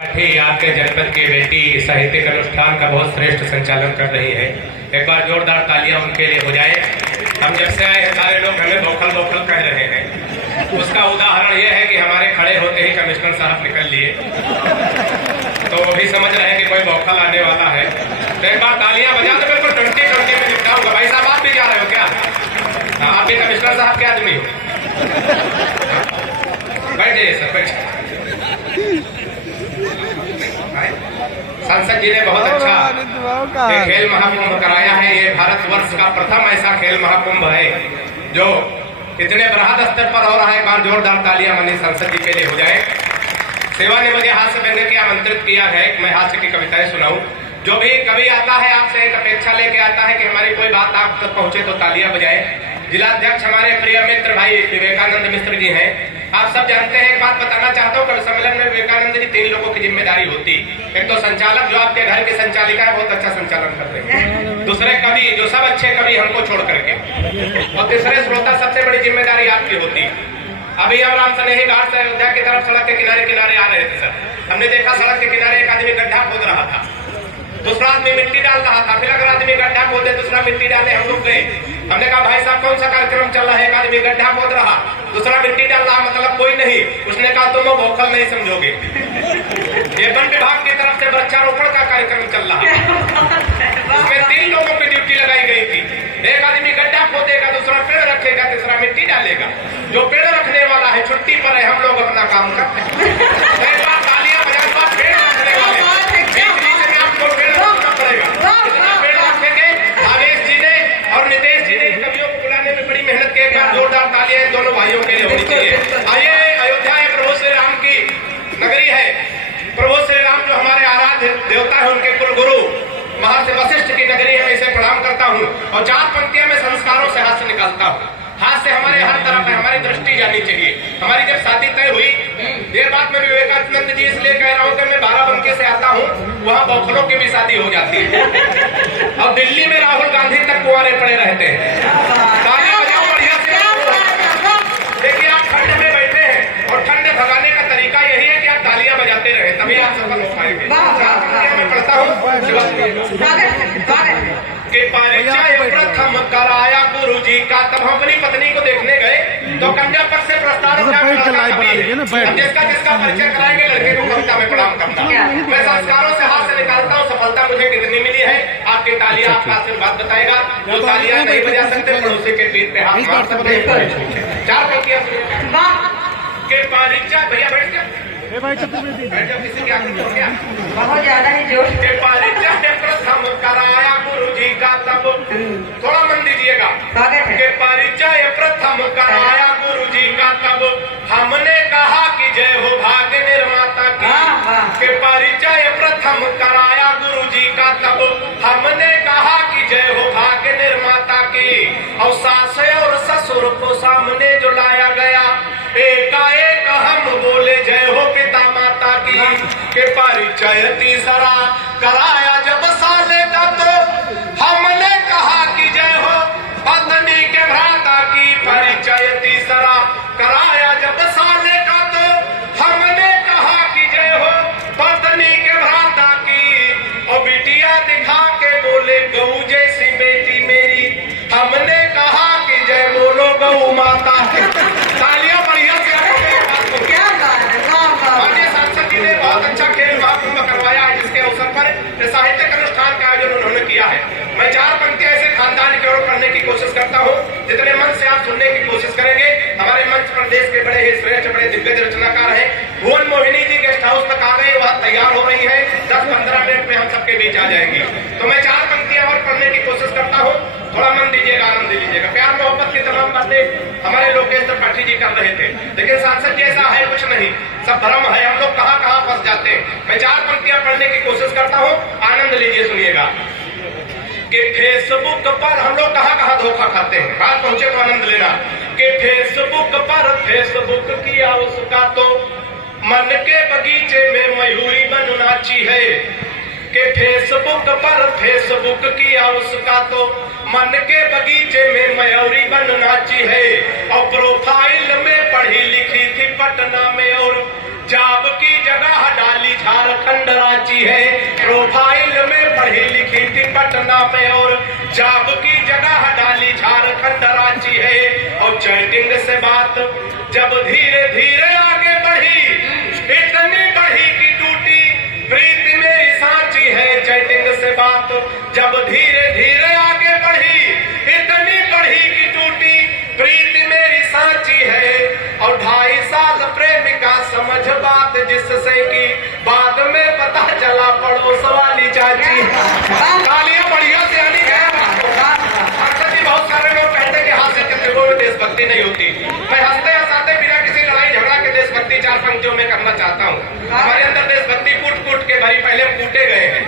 आपके जनपद की बेटी साहित्यिक अनुष्ठान का बहुत श्रेष्ठ संचालन कर रही है। एक बार जोरदार तालियां उनके लिए हो जाए। हम जब से आए सारे लोग हमें बौखल बौखल कह रहे हैं। उसका उदाहरण यह है कि हमारे खड़े होते ही कमिश्नर साहब निकल लिए, तो वो भी समझ रहे हैं कि कोई बौखल आने वाला है। तो एक बार तालियां बजा दो, बिल्कुल 20-20 में निपटाऊंगा। भाई साहब आप भी जा रहे हो क्या? हाँ, आप भी कमिश्नर साहब के आदमी हो। बैठिए सर, बैठिए। सांसद जी ने बहुत अच्छा खेल महाकुंभ कराया है। ये भारतवर्ष का प्रथम ऐसा खेल महाकुंभ है जो इतने बृहद स्तर पर हो रहा है। एक बार जोरदार तालियां माननीय सांसद जी के लिए हो जाए। सेवा ने मुझे हास्य व्यंग्य के आमंत्रित किया है, मैं हास्य की कविताएं सुनाऊं। जो भी कवि आता है आपसे एक अपेक्षा लेके आता है कि हमारी कोई बात आप तक पहुंचे तो तालियां बजाए। जिलाध्यक्ष हमारे प्रिय मित्र भाई विवेकानंद मिश्र जी हैं। आप सब जानते हैं, एक बात बताना चाहता हूँ, कवि सम्मेलन में विवेकानंद जी 3 लोगों की जिम्मेदारी होती। एक तो संचालक, जो आपके घर की संचालिका है, बहुत अच्छा संचालन कर रहे हैं। दूसरे कवि, जो सब अच्छे कवि हमको छोड़ करके, और तीसरे श्रोता। सबसे बड़ी जिम्मेदारी आपकी होती। अभी हम राम स्नेही घाट से अयोध्या की तरफ सड़क के किनारे किनारे आ रहे थे सर, हमने देखा सड़क के किनारे एक आदमी गड्ढा खोद रहा था, दूसरा आदमी मिट्टी डाल रहा था। फिर अगर आदमी गड्ढा खोदे, दूसरा मिट्टी डाले, हम लोग गए। हमने कहा भाई साहब कौन सा कार्यक्रम चल रहा है? एक आदमी गड्ढा खोद रहा, दूसरा मिट्टी डाल रहा, मतलब कोई नहीं। उसने कहा तुम लोग बौखल नहीं समझोगे, ये वन विभाग की तरफ से वृक्षारोपण का कार्यक्रम चल रहा है। उसमें 3 लोगों की ड्यूटी लगाई गई थी। एक आदमी गड्ढा खोदेगा, दूसरा पेड़ रखेगा, तीसरा मिट्टी डालेगा। जो पेड़ रखने वाला है छुट्टी पर है, हम लोग अपना काम करते हैं। तालियां बजा, पेड़ रखने वाले बीच में आपको पेड़ रखना पड़ेगा। इतना पेड़ रखेंगे। आवेश जी ने और नितेश जी ने कवियों को बुलाने में बड़ी मेहनत की। जोरदार तालियां दोनों भाइयों के लिए होनी चाहिए। आइए, अयोध्या प्रभु श्री राम की नगरी है। प्रभु श्री राम जो हमारे आराध्य देवता है, उनके कुल गुरु महर्षि वशिष्ठ की नगरी है। मैं इसे प्रणाम करता हूँ और 4 पंक्तियां में संस्कारों से हाथ से निकालता हूँ। हाथ से हमारे हर तरफ है, हमारी दृष्टि जानी चाहिए। हमारी जब शादी तय हुई, ये बात मैं विवेकानंद जी इसलिए कह रहा हूँ कि मैं बाराबंकी से आता हूँ, वहाँ बौखलों की भी शादी हो जाती है। और दिल्ली में राहुल गांधी तक कुंवारे पड़े रहते हैं। तालियां बजाओ बढ़िया से। देखिए आप ठंड में बैठे हैं और ठंड भगाने का तरीका यही है कि आप तालियां बजाते रहे, तभी आप सफल हो पाएंगे। मैं पढ़ता हूँ कि परिचय प्रथम कराया गुरु जी का। तब हम अपनी पत्नी को देखने गए तो कन्या पक्ष से प्रस्ताव जिसका जिसका परिचय कराएंगे लड़के को कविता में प्रणाम करता हूँ। मैं संस्कारों से हाथ से निकालता हूँ। सफलता मुझे कितनी मिली है, आपकी तालियां आपका आशीर्वाद बताएगा। जो तालियां नहीं बजा सकते, पड़ोसी के पीठ पे हाथ मार सकते हैं। 4 पंक्तियां के परिचय। भैया बैठ जाओ, किसी के आगे हो गया, बहुत ज्यादा ही जोश। के परिचय प्रथम कराया गुरु जी का। तब थोड़ा मन दीजिएगा। के परिचय प्रथम कराया गुरु जी का। तब हमने कहा कि जय हो भाग्य निर्माता की। के परिचय प्रथम कराया गुरु जी का। तब हमने कहा कि जय हो भाग्य निर्माता की। और सास और ससुर को सामने जो लाया गया, एकाएक हम बोले जय हो पिता माता की। के परिचय तीसरा कराया जब साले का, तो हमने कहा कि जय हो पत्नी के भ्राता की। परिचय तीसरा कराया जब साले का, तो हमने कहा कि जय हो पत्नी के भ्राता की। और बिटिया दिखा के बोले गऊ जैसी बेटी मेरी, हमने कहा कि जय बोलो गऊ माता की। तालियां बढ़िया से। क्या माननीय सांसद जी ने बहुत अच्छा खेल महाकुंभ करवाया है, जिसके अवसर पर साहित्यिक अनुष्ठान का आयोजन उन्होंने किया है। मैं 4 पंक्तियां ऐसे खानदान की ओर पढ़ने की कोशिश करता हूँ, जितने मन से आप सुनने की कोशिश करेंगे। हमारे मंच पर देश के बड़े ही श्रेष्ठ, बड़े दिग्गज रचनाकार हैं। भुवन मोहिनी जी गेस्ट हाउस तक आ गए, वह तैयार हो रही है। 10-15 मिनट में हम सबके बीच आ जाएंगी। तो मैं 4 पंक्तियां और पढ़ने की कोशिश करता हूँ, थोड़ा मन दीजिएगा, आनंद लीजिएगा। प्यार मोहब्बत की तमाम बातें हमारे लोकेश त्रिपाठी जी कर रहे थे, लेकिन सांसद जी ऐसा है कुछ नहीं, सब भ्रम है। हम लोग कहाँ कहाँ फंस जाते हैं। मैं 4 पंक्तियां पढ़ने की कोशिश करता हूँ, आनंद लीजिए, सुनिएगा। कि फेसबुक पर हम लोग कहाँ कहाँ धोखा खाते हैं, बात पहुंचे तो आनंद लेना। कि फेसबुक पर फेसबुक किया उसका, तो मन के बगीचे में मयूरी बन नाची है। कि फेसबुक पर फेसबुक किया उसका, तो मन के बगीचे में मयूरी बन नाची है। और प्रोफाइल में पढ़ी लिखी थी पटना में और जाब की जगह डाली झारखंड रांची है, प्रोफाइल में पढ़ी लिखी थी पटना में, और जाब की जगह डाली झारखंड रांची है। और चैटिंग से बात जब धीरे धीरे आगे बढ़ी, इतनी बढ़ी कि टूटी प्रीति मेरी सांची है। चैटिंग से बात जब धीरे धीरे आगे बढ़ी, इतनी बढ़ी कि टूटी प्रीति मेरी सांची है। और 2.5 साल प्रेमिका समझ बात जिससे कि बाद में पता चला पड़ोस वाली चाची। तालियां बढ़िया से आनी है। अक्सर ही बहुत सारे लोग कहते हैं कि हास्य चित्रकों में देशभक्ति नहीं होती। मैं हंसते हंसाते बिना किसी लड़ाई झगड़ा के देशभक्ति 4 पंक्तियों में करना चाहता हूँ। हमारे अंदर देशभक्ति कूट कूट के भरी, पहले हम कूटे गए हैं,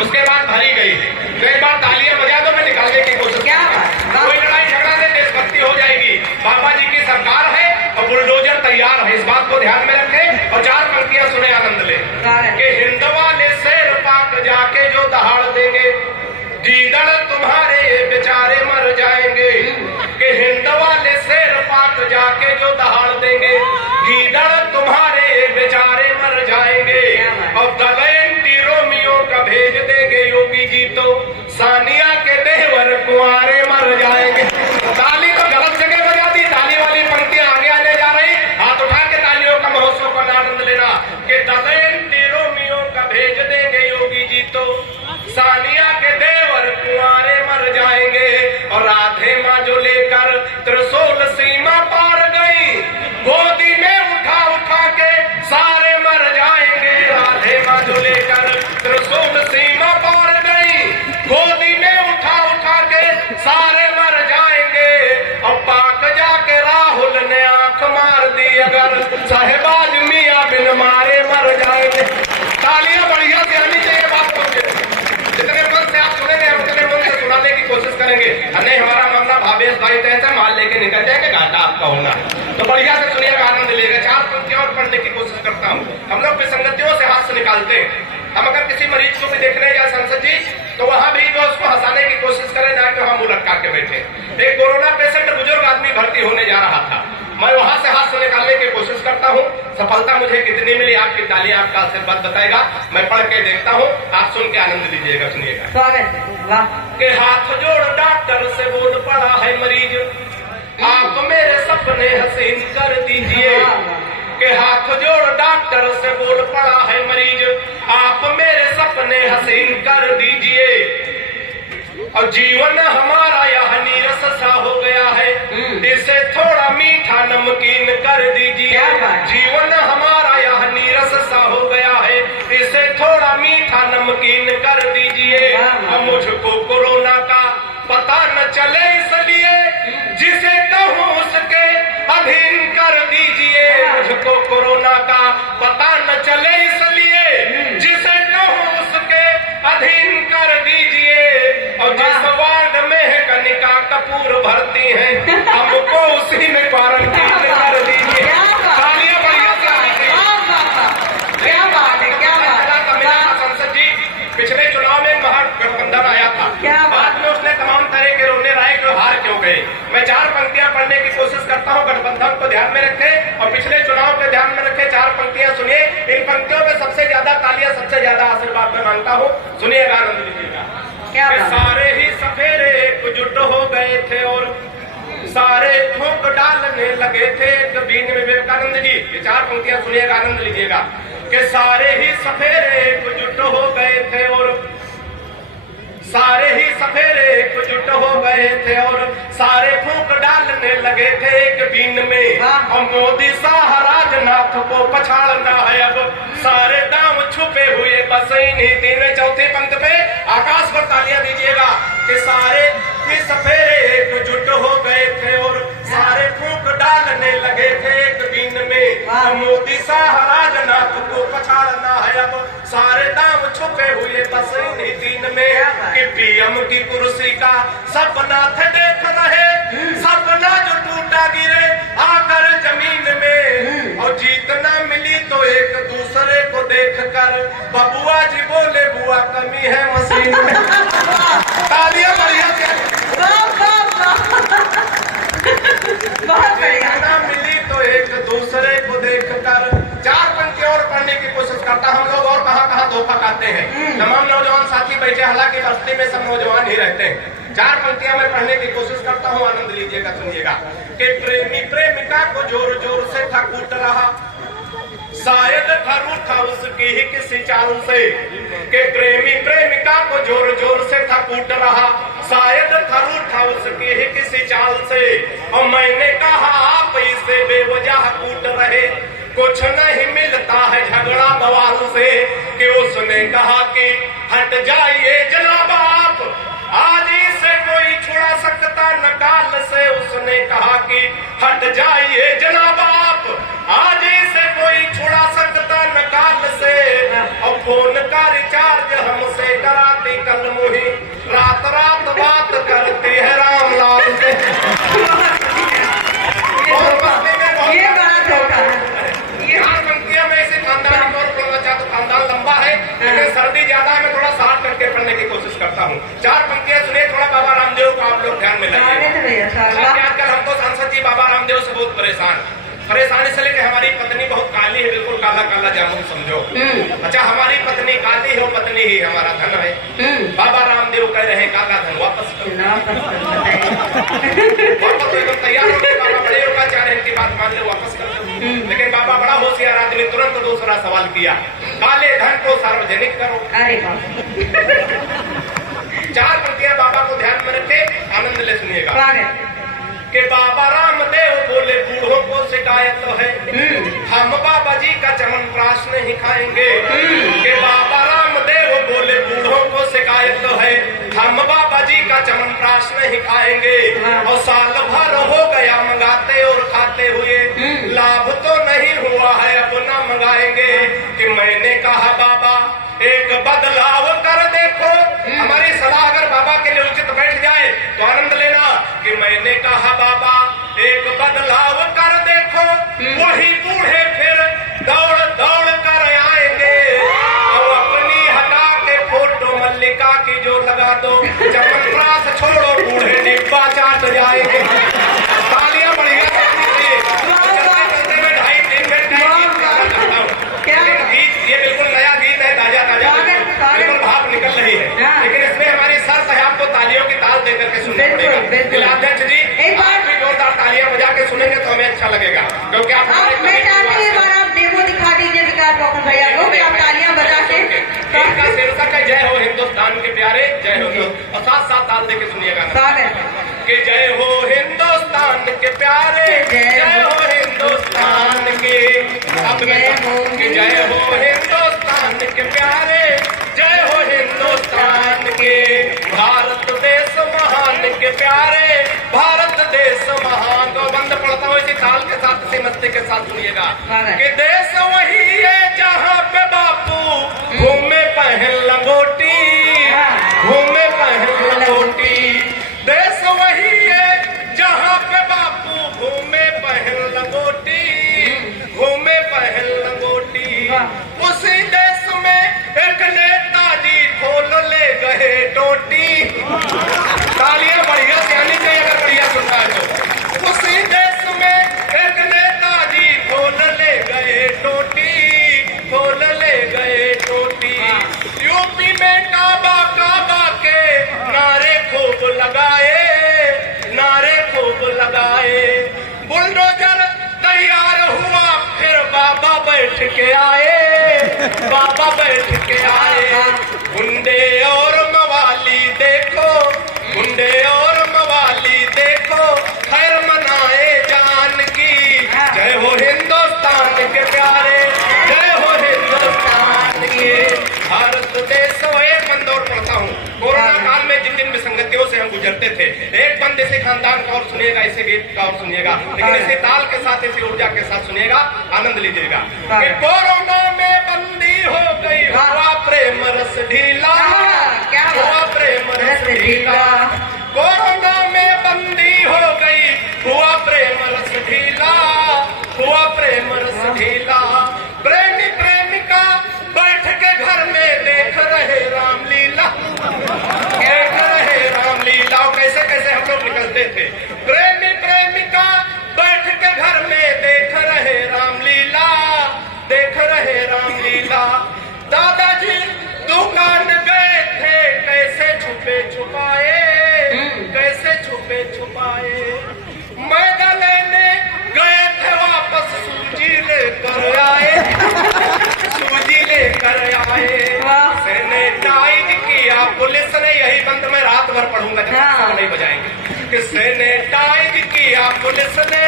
उसके बाद भरी गई। तो एक बार तालियां बजा दो, मैं निकालने की कोशिश कोई लड़ाई झगड़ा से देशभक्ति हो जाएगी। बाबा जी की सरकार है और बुलडोजर तैयार है, इस बात को ध्यान में रखें। और 4 पंक्तियां सुने, आनंद ले कि हिंद वाले शेर पाक जाके जो दहाड़ देंगे, गीदड़ तुम्हारे बेचारे मर जाएंगे। कि हिंद वाले शेर पाक जाके जो दहाड़ देंगे, गीदड़ तुम्हारे बेचारे मर जाएंगे। और दगेंटी रोमियो का भेज देंगे योगी जी, तो सानिया के देवर कुंवारे मर जाएंगे। ताली तो गलत जगह बजा दी, ताली वाली पंक्तियां आगे आने जा रही। हाथ उठा के तालियों का महोत्सव का आनंद लेना कि दगेंटी रोमियो का भेज देंगे योगी जी, तो सानिया के देवर कुंवारे मर जाएंगे। और राधे माँ जो लेकर त्रिशूल सीमा पार गई, गोदी में उठा उठा के सारे मर जाएंगे। राधे माँ जो लेकर त्रिशूल सीमा पार गई, गोदी में उठा उठा के सारे मर जाएंगे। और पाक जाके राहुल ने आंख मार दी, अगर साहेबाज मियाँ बिन मारे मर जाएंगे। तालियां बढ़िया से आनी चाहिए बात को। जितने मन से आप सुनेंगे उतने मन से सुनाने की कोशिश करेंगे। नहीं हमारा मामला भावेश भाई तैसे माल लेके निकल जाएंगे, घाटा आपका होना। तो बढ़िया से सुनिएगा, आनंद लेगा। 4 पंक्तियां और पढ़ने की कोशिश करता हूँ। हम लोग विसंगतियों से हाथ से निकालते हैं। हम अगर किसी मरीज को भी देखने जाए संसद जी, तो वहां भी जो उसको हंसाने की कोशिश करें, जाके वहां मुंह लटका के बैठे। एक कोरोना पेशेंट बुजुर्ग आदमी भर्ती होने जा रहा था, मैं वहां से हाथ से निकालने की कोशिश करता हूँ। सफलता मुझे कितनी मिली, आपकी तालियां आपका आशीर्वाद बताएगा। मैं पढ़ के देखता हूँ, आप सुन के आनंद लीजिएगा। सुनिएगा कि हाथ जोड़ डॉक्टर से बोल पड़ा है मरीज, आप मेरे सपने हसीन कर दीजिए। कि हाथ जोड़ डॉक्टर से बोल पड़ा है मरीज, आप मेरे सपने हसीन कर दीजिए। और जीवन हमारा यह नीरस सा हो गया है, इसे थोड़ा मीठा नमकीन कर दीजिए। जीवन हमारा यह नीरस सा हो गया है, इसे थोड़ा मीठा नमकीन कर दीजिए। और मुझको कोरोना का पता न चले, इसलिए जिसे कहूँ उसके अधीन कर दीजिए। मुझको कोरोना का पता न चले, इसलिए जिसे कहूँ उसके अधीन कर दीजिए। और जिस वार्ड में कनिका कपूर भर्ती है, हमको उसी में क्वारंटीन कर दीजिए। तालियां बढ़िया से संसद जी, पिछले चुनाव में महागठबंधन आया था, बाद में उसने तमाम तरह के रोने राय क्यों हार क्यों गए। मैं 4 पंक्तियां पढ़ने की कोशिश करता हूं, गठबंधन को ध्यान में रखें और पिछले चुनाव को ध्यान में रखें। 4 पंक्तियां सुनिए, इन पंक्तियों में सबसे ज्यादा तालियां, सबसे ज्यादा आशीर्वाद मैं मांगता हूँ। सुनिएगा, आनंद लीजिएगा। सारे ही सफेरे एकजुट हो गए थे और सारे फूंक डालने लगे थे एक बीन में। विवेकानंद जी, ये 4 पंक्तियां सुनिएगा, आनंद लीजिएगा। कि सारे ही सफेरे एकजुट हो गए थे और सारे ही सफेरे एकजुट हो गए थे और सारे फूंक डालने लगे थे एक बीन में। और मोदी शाह राजनाथ को पछाड़ना है अब, सारे दाम छुपे हुए बस इन्हीं 3 चौथे पंक्त पे आकाश पर तालियां दीजिएगा। कि सारे ही सफेरे एकजुट हो गए थे और सारे फूंक डालने लगे थे एक बीन में। और मोदी शाह राजनाथ को पछाड़ना है अब, सारे दाम छुपे हुए बस इन्हीं 3 में। कि पीएम की कुर्सी का सपना थे देख रहे, सपना जो टूटा गिरे आकर जमीन में। और जीतना मिली तो एक दूसरे को देखकर बबुआ जी बोले, बुआ कमी है मशीन में। तालियां बढ़िया से। बहुत बढ़िया। मिली तो एक दूसरे को देखकर 4 तोहफा खाते हैं। तमाम नौजवान साथी बैठे, हालांकि बस्ती में सब नौजवान ही रहते हैं। 4 पंक्तियां मैं पढ़ने की कोशिश करता हूँ, आनंद लीजिएगा, सुनिएगा। कि प्रेमी प्रेमिका को जोर जोर से था कूट रहा, शायद था रूठा उसकी ही किसी चाल से। कि प्रेमी प्रेमिका को जोर जोर से था कूट रहा, शायद था रूठा उसकी ही किसी चाल से। और मैंने कहा आप इसे बेवजह कूट रहे, कुछ नहीं मिलता है झगड़ा बवाल से। कि उसने कहा कि हट जाइए जनाब आप, आज इसे कोई छुड़ा सकता न काल से। उसने कहा कि हट जाइए जनाब आप, आज इसे कोई छुड़ा सकता न काल से। और फोन का रिचार्ज हमसे कराती कल मुही, रात रात बात करती है रामलाल से। और बस्ती में बहुत ये बड़ा धोखा है। मैं इसे खानदान तौर पर बोलना चाहता हूँ, खानदान लंबा है लेकिन सर्दी ज्यादा है, मैं थोड़ा शार्ट करके पढ़ने की कोशिश करता हूँ। 4 पंक्तियां सुनिए, थोड़ा बाबा रामदेव को आप लोग ध्यान में लाइए। आजकल हमको सांसद जी बाबा रामदेव से बहुत परेशान इसलिए कि हमारी पत्नी बहुत काली है, बिल्कुल काला काला जामुन समझो। अच्छा, हमारी पत्नी काली हो, पत्नी ही हमारा धन है। बाबा रामदेव कह रहे हैं काला धन वापस करो, वापस तो एकदम तैयार हो गए। बाबा बड़े योगाचार्य हैं, इनकी बात मान लो, वापस कर दो। लेकिन बाबा बड़ा होशियार आदमी, तुरंत दूसरा सवाल किया, काले धन को सार्वजनिक करो। 4 पंक्तियां बाबा को ध्यान में रखे, आनंद ले सुनिएगा। कि बाबा रामदेव बोले बूढ़ों को शिकायत तो है, हम बाबा जी का चमन प्राश नहीं खाएंगे। कि बाबा रामदेव बोले बूढ़ों को शिकायत तो है, हम बाबा जी का चमन प्राश नहीं खाएंगे। और साल भर हो गया मंगाते और खाते हुए, लाभ तो नहीं हुआ है, अब ना मंगाएंगे। कि मैंने कहा बाबा एक बदलाव कर देखो, हमारी सलाह अगर बाबा के लिए उचित बैठ जाए तो आनंद लेना। कि मैंने कहा बाबा एक बदलाव कर देखो, वही बूढ़े फिर दौड़ दौड़ कर आएंगे। और अपनी हटा के फोटो मल्लिका की जो लगा दो, चमनप्राश छोड़ो, बूढ़े डिब्बा चाट जाएंगे। तालियां बढ़िया करनी चाहिए। 2.5-3 मिनट ये बिल्कुल नया गीत है, ताजा बिल्कुल भाव निकल रही है, लेकिन इसमें हमारी शर्त है आपको तालियों की ताल देकर के सुनना पड़ेगा। जिलाध्यक्ष जी आप भी जोरदार तालियां बजा के सुनेंगे तो हमें अच्छा लगेगा, क्योंकि आप डेमो दिखा दीजिए विकास डॉक्टर भैया को, आप तालियां बजा के। इनका शीर्षक है जय हो हिंदुस्तान के प्यारे, जय हो। और साथ साथ ताल दे के सुनिएगा कि जय हो हिंदुस्तान के प्यारे, जय हो हिंदुस्तान के। अब कि जय हो हिंदुस्तान के प्यारे, जय हो हिंदुस्तान के। भारत देश महान के प्यारे, भारत देश महान। तो बंद पढ़ता हूँ इसी ताल के साथ, इसी मस्ती के साथ सुनिएगा। कि देश वही है जहाँ पे बापू घूमे पहन लंगोटी, घूमे पहन लंगोटी। देश वही है जहाँ पे बापू घूमे पहन लंगोटी, घूमे पहन लंगोटी। उसी देश में एक नेताजी खोल ले गए टोटी। तालियां बढ़िया से आनी चाहिए अगर बढ़िया सुनना है तो। उसी देश में एक नेताजी खोल ले गए टोटी, खोल ले गए टोटी। यूपी में काबा काबा के नारे खूब लगाए, नारे खूब लगाए। बुलडोजर तैयार हुआ, फिर बाबा बैठ के आए, बाबा बैठ के आए। गुंडे और मवाली देखो, गुंडे और मवाली देखो, खैर मनाए जान की। जय हो हिंदुस्तान के प्यारे, जय हो हिंदुस्तान के। भारत देश एक बंद और पढ़ता हूँ। कोरोना काल में जिन जिन विसंगतियों से हम गुजरते थे, एक बंद इसी खानदान का और सुनिएगा, इसी गीत का और सुनिएगा, लेकिन इसी ताल के साथ, इसी ऊर्जा के साथ सुनिएगा, आनंद लीजिएगा। कि कोरोना में बंदी हो गई, हुआ प्रेम रस ढीला, हुआ प्रेम रस ढीला। कोरोना में बंदी हो गई, हुआ प्रेम रस ढीला, हुआ प्रेम रस ढीला। प्रेमी प्रेमिका बैठ के घर में देख रहे रामलीला, देख रहे रामलीला। कैसे कैसे हम लोग निकलते थे। प्रेमी प्रेमिका बैठ के घर में देख रहे रामलीला, देख रहे रामलीला। ताली बजाएंगे कि सैनिटाइज किया पुलिस ने,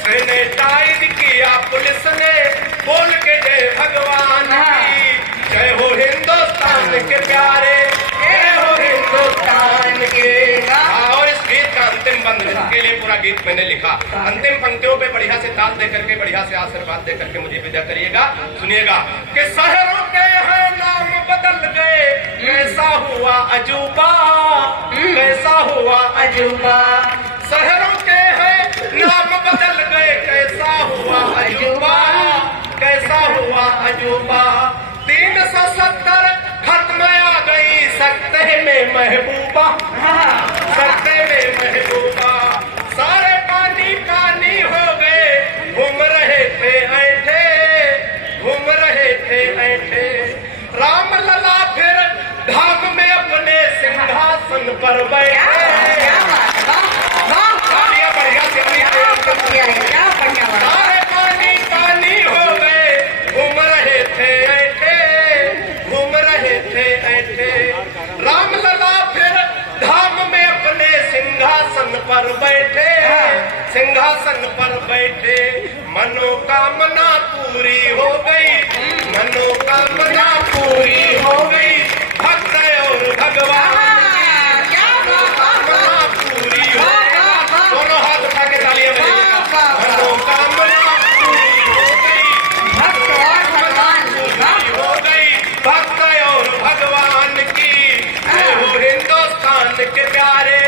सैनिटाइज किया पुलिस ने, बोल के जय भगवान की, जय हो हिंदुस्तान के प्यारे, जय हो हिंदुस्तान के। और इस गीत का अंतिम बंद के लिए पूरा गीत मैंने लिखा, अंतिम पंक्तियों पे बढ़िया से ताल दे करके, बढ़िया से आशीर्वाद दे करके मुझे विदा करिएगा। सुनिएगा कि शहरों के हैं नाम बदल गए, कैसा हुआ अजूबा, कैसा हुआ अजूबा, शहरों के हैं नाम बदल गए, कैसा हुआ अजूबा, कैसा हुआ अजूबा। 370 खत्म आ गई सकते में महबूबा, सकते में महबूबा, सारे पानी पानी हो गए, घूम रहे थे ऐठे, घूम रहे थे ऐठे, राम लला फिर धाम में अपने सिंहासन पर बैठे। सारे पानी पानी हो गए, घूम रहे थे ऐठे, घूम रहे थे ऐठे, राम लला फिर धाम में अपने सिंहासन पर बैठे, सिंहासन पर बैठे। मनोकामना पूरी हो गई, मनोकामना पूरी हो गई, भक्त और भगवान की मनोकामना पूरी हो गई। दोनों हाथ उठा के तालियां बजाइएगा। मनोकामना पूरी हो गई, भक्त और भगवान पूरी हो गई, भक्त और भगवान की, जय हो हिंदुस्तान के प्यारे।